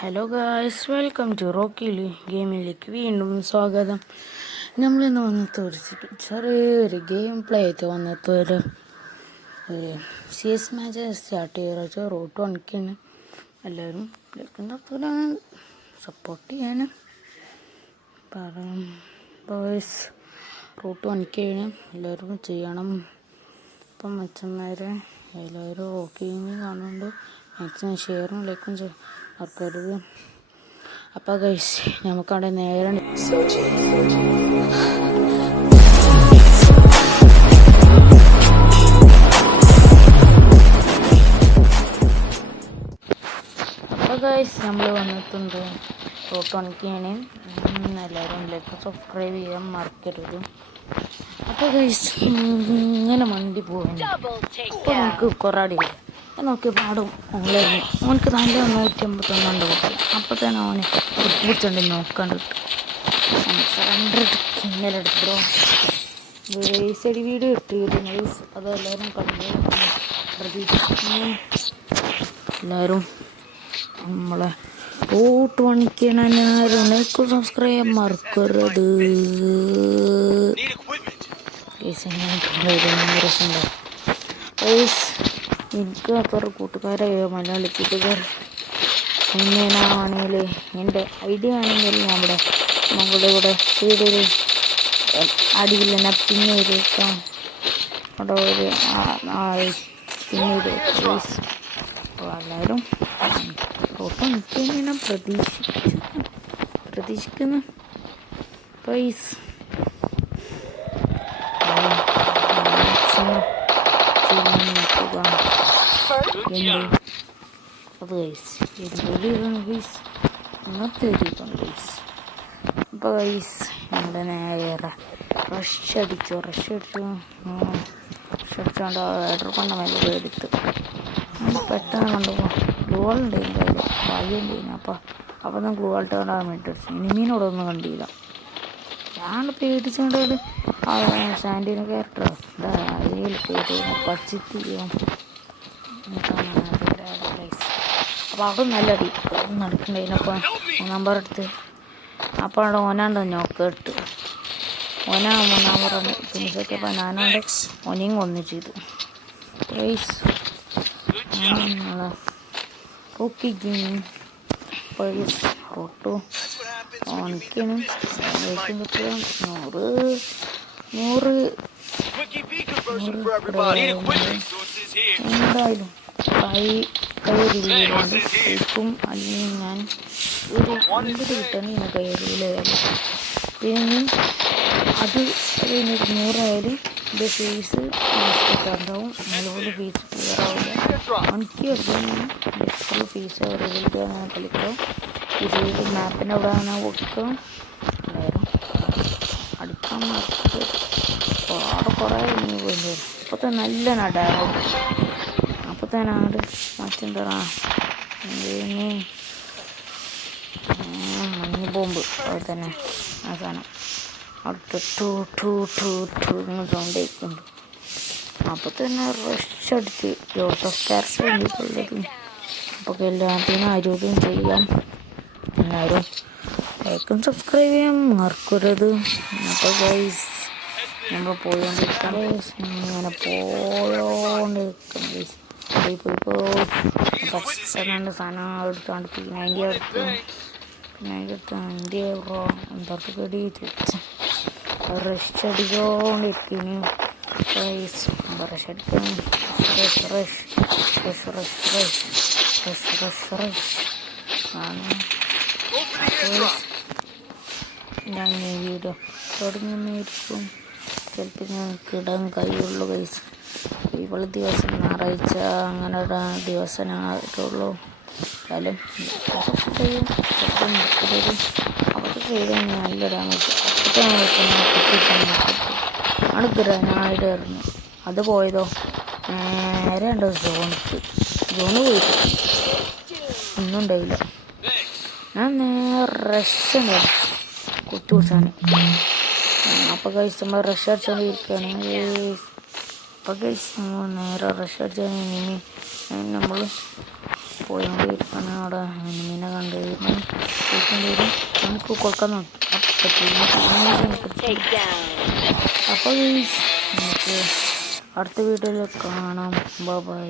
Hello guys, welcome to Rocky ഗെയിമിലേക്ക് വീണ്ടും സ്വാഗതം. നമ്മളിന്ന് വന്നിട്ട് ചെറിയൊരു ഗെയിം പ്ലേ ആയിട്ട് വന്നിട്ട് ഒരു CS മാച്ച് സ്റ്റാർട്ട് ചെയ്ത റൂട്ട് വണിക്കാണ്. എല്ലാവരും സപ്പോർട്ട് ചെയ്യാൻ ബോയ്സ്. റൂട്ട് വണിക്കാണ്, എല്ലാവരും ചെയ്യണം. ഇപ്പം മച്ചന്മാരെ എല്ലാവരും റോക്കി കാണുന്നുണ്ട്. മാക്സിമം ഷെയറും ലൈക്കും മറക്കരുത്. അപ്പോൾ ഗൈസ് നമുക്കവിടെ നേരെ നമ്മൾ വന്നിട്ടുണ്ട് റൂട്ട് വണിക്കാണ്. എല്ലാവരും ലൈക്ക് സബ്സ്ക്രൈബ് ചെയ്യാൻ മറക്കരുത്. അപ്പോൾ ഗൈസ് ഇങ്ങനെ വണ്ടി പോകുന്നു. അപ്പോൾ നമുക്ക് കുറേ നോക്കി പാടും ഓൺലൈനിൽ ഓനക്ക് നല്ല 151 കുട്ടികൾ. അപ്പോൾ തന്നെ ഓനെ പിടിച്ചോണ്ട് നോക്കാണ്ട് സറണ്ടർ ഇന്നലെ എടുത്തോ വേസടി വീഡിയോ ഇട്ടിരുന്നു. അതെല്ലാവരും കണ്ടു പ്രതീക്ഷിക്കുന്നു. എല്ലാവരും നമ്മളെ റൂട്ട് വണിക്കാണ്. ലൈക്ക് സബ്സ്ക്രൈബ് ചെയ്യാൻ മറക്കരുത്. എനിക്ക് കുറേ കൂട്ടുകാരെ മലയാളി കൂട്ടുകാർ ഇങ്ങനെയാണെങ്കിൽ എൻ്റെ ഐഡിയ ആണെങ്കിൽ നമ്മുടെ ഇവിടെ ചെയ്തൊരു അടിയിൽ തന്നെ പിന്നീടേക്കാം. അവിടെ ഒരു പിന്നീട് അപ്പോൾ എല്ലാവരും ഫോട്ടോ എനിക്ക് ഞാൻ പ്രതീക്ഷിക്കുന്നു പൈസ്. അപ്പോൾ ഗൈസ് നമ്മുടെ നേരെ റഷ് അടിച്ചോണ്ട് ഓർഡർ കൊണ്ട് മേലെ എടുത്ത് പെട്ടെന്ന് കൊണ്ടുപോകാം. ഗ്ലൂവാൾ ഉണ്ടായിരുന്നു കയ്യിൽ, വായുണ്ടായിരുന്നു. അപ്പോൾ ഞാൻ ഗ്ലൂവാൾ ഇട്ടുകൊണ്ടാകാൻ വേണ്ടി അടിച്ചു. ഇനിമീനോടൊന്നും കണ്ടില്ല. ഞാൻ പേടിച്ചുകൊണ്ട് സാൻഡിന് ക്യാരക്ടറോ അതിൽ പച്ചിത്തിയും. അപ്പോൾ അവിടെ നല്ല അടി നടക്കണ്ടായിരുന്നു. അപ്പോൾ നമ്പർ എടുത്ത് അപ്പോൾ അവിടെ ഓനാണ്ട് നോക്കിട്ട് നമ്പറാണ് ഫിനിഷൊക്കെയപ്പോൾ ഞാനാണ്ട് ഓനെയും കൊന്നു ചെയ്തു. പ്രൈസ് റോക്കി ഗെയിം പ്രൈസ് റോട്ടു ഓണിക്കാണ്. 100 എന്തായാലും കയ്യറിയിലാണ് ശരിക്കും. അല്ലെങ്കിൽ ഞാൻ ഒരു 50 കിട്ടണം ഇങ്ങനെ കയ്യറിയിലായാലും. പിന്നെ അത് കഴിഞ്ഞൊരു 100 ആയാലും എൻ്റെ ഫേസ് ഉണ്ടാവും. അതുപോലെ ഫേസ് ക്ലിയർ ആവില്ല. എനിക്ക് ഫുൾ ഫേസ് അവൈലബിലിറ്റി ആണ് കളിക്കാം. ഇത് മാപ്പിൻ്റെ അവിടെ ആണ് വെക്കുക. എല്ലാവരും അടുക്കാൻ മാർക്ക് അവിടെ കുറേ പോയി. അപ്പോൾ തന്നെ നല്ല നടാറുണ്ട്. അപ്പോൾ തന്നെ അങ്ങോട്ട് മച്ചെന്താ മഞ്ഞ് ബോംബ് അതുപോലെ തന്നെ ആ സാധനം അവിടെ സൗണ്ട് കേൾക്കുന്നുണ്ട്. അപ്പോൾ തന്നെ റഷ് അടിച്ച് ജോസഫ് ക്യാരക്ടർ ഉള്ളത്. അപ്പോൾ എല്ലാത്തിനും ആരോഗ്യം ചെയ്യാം. എല്ലാവരും ലൈക്കും സബ്സ്ക്രൈബ് ചെയ്യാൻ മറക്കരുത്. അപ്പോൾ ഗൈസ് നമ്മൾ പോയിക്കൊണ്ടിരിക്കണം. ഇങ്ങനെ പോയോണ്ടിരിക്കണം ഗൈസ്. പോയി പെട്ടെന്ന് സാധനം എടുത്തോണ്ട് P90 എടുത്ത് ഇന്ത്യ എന്തൊക്കെ കടി റഷ് അടിച്ചോണ്ടിരിക്കുന്നു. റഷ് അടിക്കണം. റഷ് ആണ്. ഞാൻ ഈ വീഡിയോ തുടങ്ങുന്നതായിരിക്കും. ചിലപ്പോൾ ഞങ്ങൾക്ക് ഇടാൻ കഴിയുള്ളൂ ഗൈസ്. ഇവള് ദിവസം ഞായറാഴ്ച അങ്ങനെ ഇടാൻ ദിവസം ആയിട്ടുള്ളൂ. എന്നാലും അവർക്ക് ചെയ്താൽ നല്ലിടാൻ പറ്റും. അപ്പോഴത്തെ ഗ്രനായിടായിരുന്നു. അത് പോയതോ നേരെ ഉണ്ടോ സോണ് പോയിട്ട് ഒന്നും ഉണ്ടായില്ല. ഞാൻ നേരെ റഷ് കുത്തി കുടിച്ചാണ്. അപ്പോൾ കഴിച്ച് നമ്മൾ റഷ് അടിച്ചുകൊണ്ടിരിക്കുകയാണ്. അപ്പോൾ കഴിച്ച് നേരെ റഷ് അടിച്ചാൽ നമ്മൾ പോയോണ്ടിരിക്കണം. അവിടെ മീനെ കണ്ട് വരും. നമുക്ക് കൊടുക്കാൻ നോക്കി അപ്പോൾ നമുക്ക് അടുത്ത വീഡിയോയിൽ കാണാം. ബൈ.